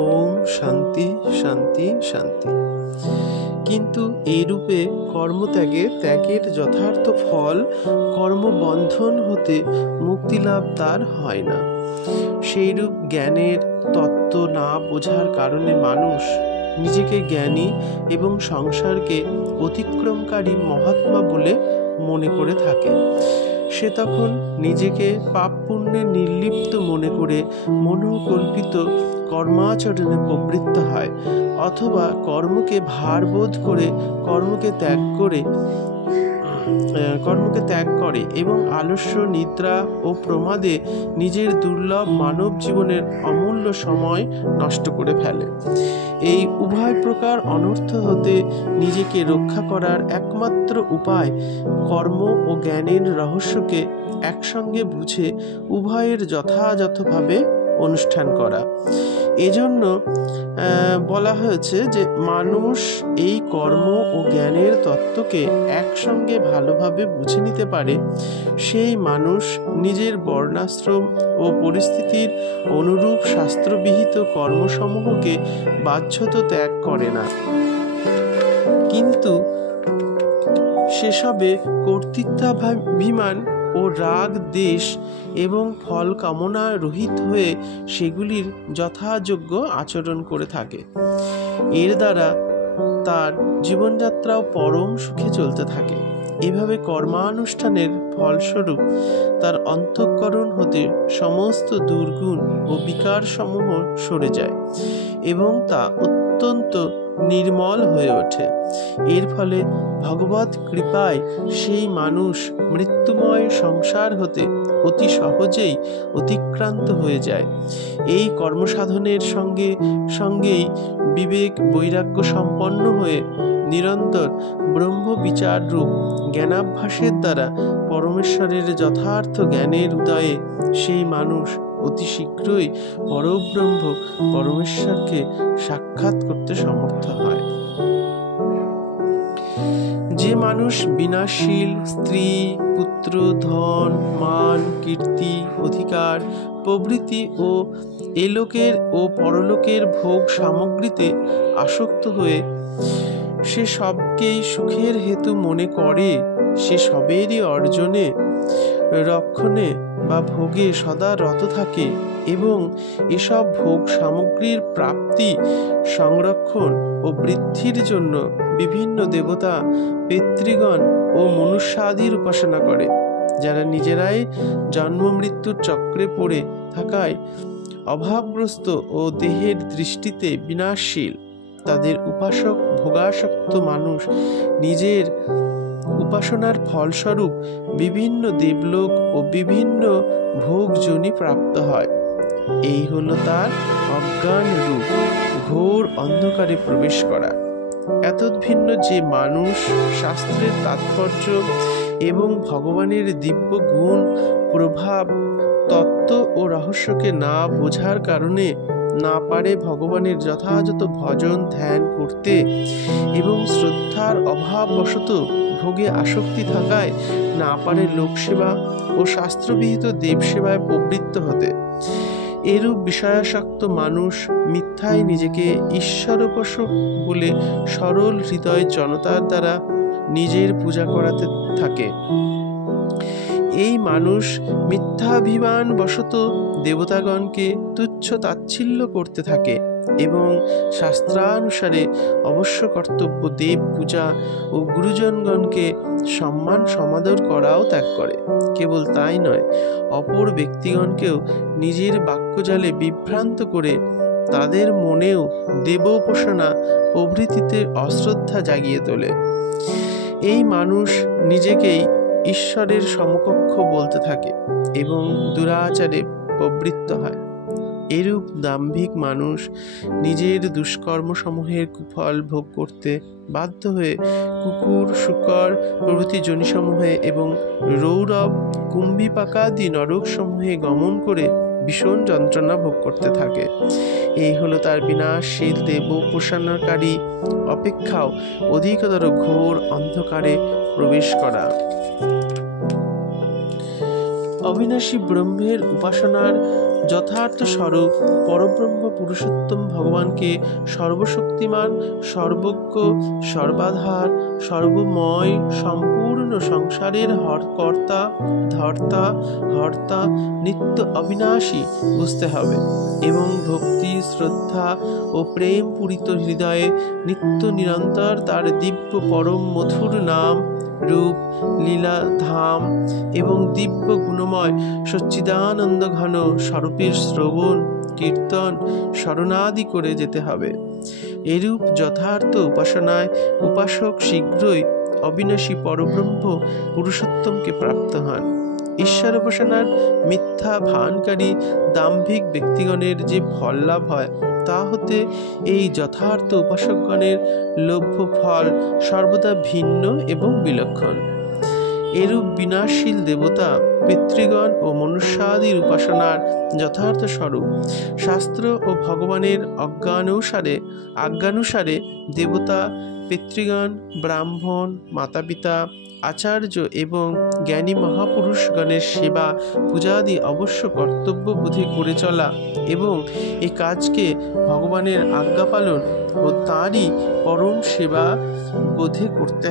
ওম শান্তি শান্তি শান্তি। কিন্তু এইরূপে ত্যাগের যথার্থ ফল কর্মবন্ধন হতে মুক্তিলাভ তার হয় না। সেইরূপ জ্ঞানের তত্ত্ব না বোঝার কারণে মানুষ নিজেকে জ্ঞানী এবং সংসারকে অতিক্রমকারী মহাত্মা বলে মনে করে থাকে। সে তখন নিজেকে পাপ পুণ্যে নির্লিপ্ত মনে করে মনোকল্পিত কর্মাচরণে প্রবৃত্ত হয়, অথবা কর্মকে ভারবোধ করে কর্মকে ত্যাগ করে এবং আলস্য, নিদ্রা ও প্রমাদে নিজের দুর্লভ মানব জীবনের অমূল্য সময় নষ্ট করে ফেলে। এই উভয় প্রকার অনর্থ হতে নিজেকে রক্ষা করার একমাত্র উপায় কর্ম ও জ্ঞানের রহস্যকে একসঙ্গে বুঝে উভয়ের যথাযথভাবে অনুষ্ঠান করা। এজন্য বলা হয়েছে যে মানুষ এই কর্ম ও জ্ঞানের তত্ত্বকে একসঙ্গে ভালোভাবে বুঝে নিতে পারে, সেই মানুষ নিজের বর্ণাশ্রম ও পরিস্থিতির অনুরূপ শাস্ত্রবিহিত কর্মসমূহকে বাধ্যত ত্যাগ করে না, কিন্তু সেসবে কর্তৃত্বাভিমান ও রাগ, দেশ এবং ফল কামনা রহিত হয়ে সেগুলির যথাযোগ্য আচরণ করে থাকে। এর দ্বারা তার জীবনযাত্রাও পরম সুখে চলতে থাকে। এভাবে কর্মানুষ্ঠানের ফলস্বরূপ তার অন্তঃকরণ হতে সমস্ত দুর্গুণ ও বিকার সমূহ সরে যায় এবং তা অত্যন্ত নির্মল হয়ে ওঠে। এর ফলে ভগবৎ কৃপায় সেই মানুষ মৃত্যুময় সংসার হতে অতি সহজেই অতিক্রান্ত হয়ে যায়। এই কর্মসাধনের সঙ্গেই বিবেক বৈরাগ্য সম্পন্ন হয়ে নিরন্তর ব্রহ্ম বিচার রূপ জ্ঞানাভ্যাসের দ্বারা পরমেশ্বরের যথার্থ জ্ঞানের উদয়ে সেই মানুষ অতি শীঘ্রই পরব্রহ্ম পরমেশ্বরকে সাক্ষাৎ করতে সমর্থ হয়। যে মানুষ বিনাশীল স্ত্রী, পুত্র, ধন, মান, কীর্তি, অধিকার প্রভৃতি ও এলোকের ও পরলোকের ভোগ সামগ্রীতে আসক্ত হয়ে সে সবকেই সুখের হেতু মনে করে, সে সবেরই অর্জনে, রক্ষণে বা ভোগে সদা রত থাকে এবং এসব ভোগ সামগ্রীর প্রাপ্তি, সংরক্ষণ ও বৃদ্ধির জন্য বিভিন্ন দেবতা, পিতৃগণ ও মনুষ্যাদির উপাসনা করে, যারা নিজেরাই জন্ম মৃত্যুর চক্রে পড়ে থাকায় অভাবগ্রস্ত ও দেহের দৃষ্টিতে বিনাশশীল। তাদের উপাসক ভোগাসক্ত মানুষ নিজের উপাসনার ফলস্বরূপ বিভিন্ন দেবলোক ও বিভিন্ন ভোগজনি প্রাপ্ত হয়। এই হলো তার অজ্ঞান রূপ ঘোর অন্ধকারে প্রবেশ করা। এতদ্ভিন্ন যে মানুষ শাস্ত্রের তাৎপর্য এবং ভগবানের দিব্য গুণ, প্রভাব, তত্ত্ব ও রহস্যকে না বোঝার কারণে না পারে ভগবানের যথাযথ ভজন ধ্যান করতে এবং শ্রদ্ধার অভাববশত ভোগে আসক্তি থাকায় না পারে লোকসেবা ও শাস্ত্রবিহিত দেবসেবায় প্রবৃত্ত হতে, এরূপ বিষয়াসক্ত মানুষ মিথ্যায় নিজেকে ঈশ্বরোপাসক বলে সরল হৃদয় জনতার দ্বারা নিজের পূজা করাতে থাকে। এই মানুষ মিথ্যাভিমান বশত দেবতাগণকে তুচ্ছ তাচ্ছিল্য করতে থাকে এবং শাস্ত্রানুসারে অবশ্য কর্তব্য দেব পূজা ও গুরুজনগণকে সম্মান সমাদর করাও ত্যাগ করে। কেবল তাই নয়, অপর ব্যক্তিগণকেও নিজের বাক্যজালে বিভ্রান্ত করে তাদের মনেও দেবোপাসনা প্রভৃতিতে অশ্রদ্ধা জাগিয়ে তোলে। এই মানুষ নিজেকেই ঈশ্বরের সমকক্ষ বলতে থাকে এবং দুরাচারে প্রবৃত্ত হয়। এরূপ দাম্ভিক মানুষ নিজের দুষ্কর্মসমূহের কুফল ভোগ করতে বাধ্য হয়ে কুকুর, শূকর প্রভৃতি যোনিসমূহে এবং রৌরব, কুম্ভীপাকাদি নরকসমূহে গমন করে ভীষণ যন্ত্রণা ভোগ করতে থাকে। এই হলো তার বিনাশশীল দেবোপাসনাকারী অপেক্ষাও অধিকতর ঘোর অন্ধকারে প্রবেশ করা। অবিনাশী ব্রহ্মের উপাসনার যথার্থ স্বরূপ পরব্রহ্ম পুরুষোত্তম ভগবানকে সর্বশক্তিমান, সর্বজ্ঞ, সর্বাধার, সর্বময়, সম্পূর্ণ সংসারের কর্তা, ধর্তা, হর্তা, নিত্য অবিনাশী বুঝতে হবে এবং ভক্তি, শ্রদ্ধা ও প্রেম পূরিত হৃদয়ে নিত্য নিরন্তর তার দিব্য পরম মধুর নাম, রূপ, লীলা, ধাম এবং দিব্য গুণময় সচ্চিদানন্দ ঘন স্বরূপের শ্রবণ, কীর্তন, স্মরণাদি করে যেতে হবে। এরূপ যথার্থ উপাসনায় উপাসক শীঘ্রই অবিনাশী পরব্রহ্ম পুরুষোত্তমকে প্রাপ্ত হন। ঈশ্বর উপাসনার মিথ্যা ভানকারী দাম্ভিক ব্যক্তিগণের যে ফল লাভ হয় তা হতে এই যথার্থ উপাসকগণের লভ্য ফল সর্বদা ভিন্ন এবং বিলক্ষণ। এরূপ বিনাশশীল দেবতা, পিতৃগণ ও মনুষ্যাদির উপাসনার যথার্থ স্বরূপ শাস্ত্র ও ভগবানের আজ্ঞানুসারে দেবতা, পিতৃগণ, ব্রাহ্মণ, মাতা পিতা, আচার্য এবং জ্ঞানী মহাপুরুষগণের সেবা পূজাদি অবশ্য কর্তব্য বোধে করে চলা এবং এ কাজকে ভগবানের আজ্ঞা পালন ও তাঁরই পরম সেবা বোধে করতে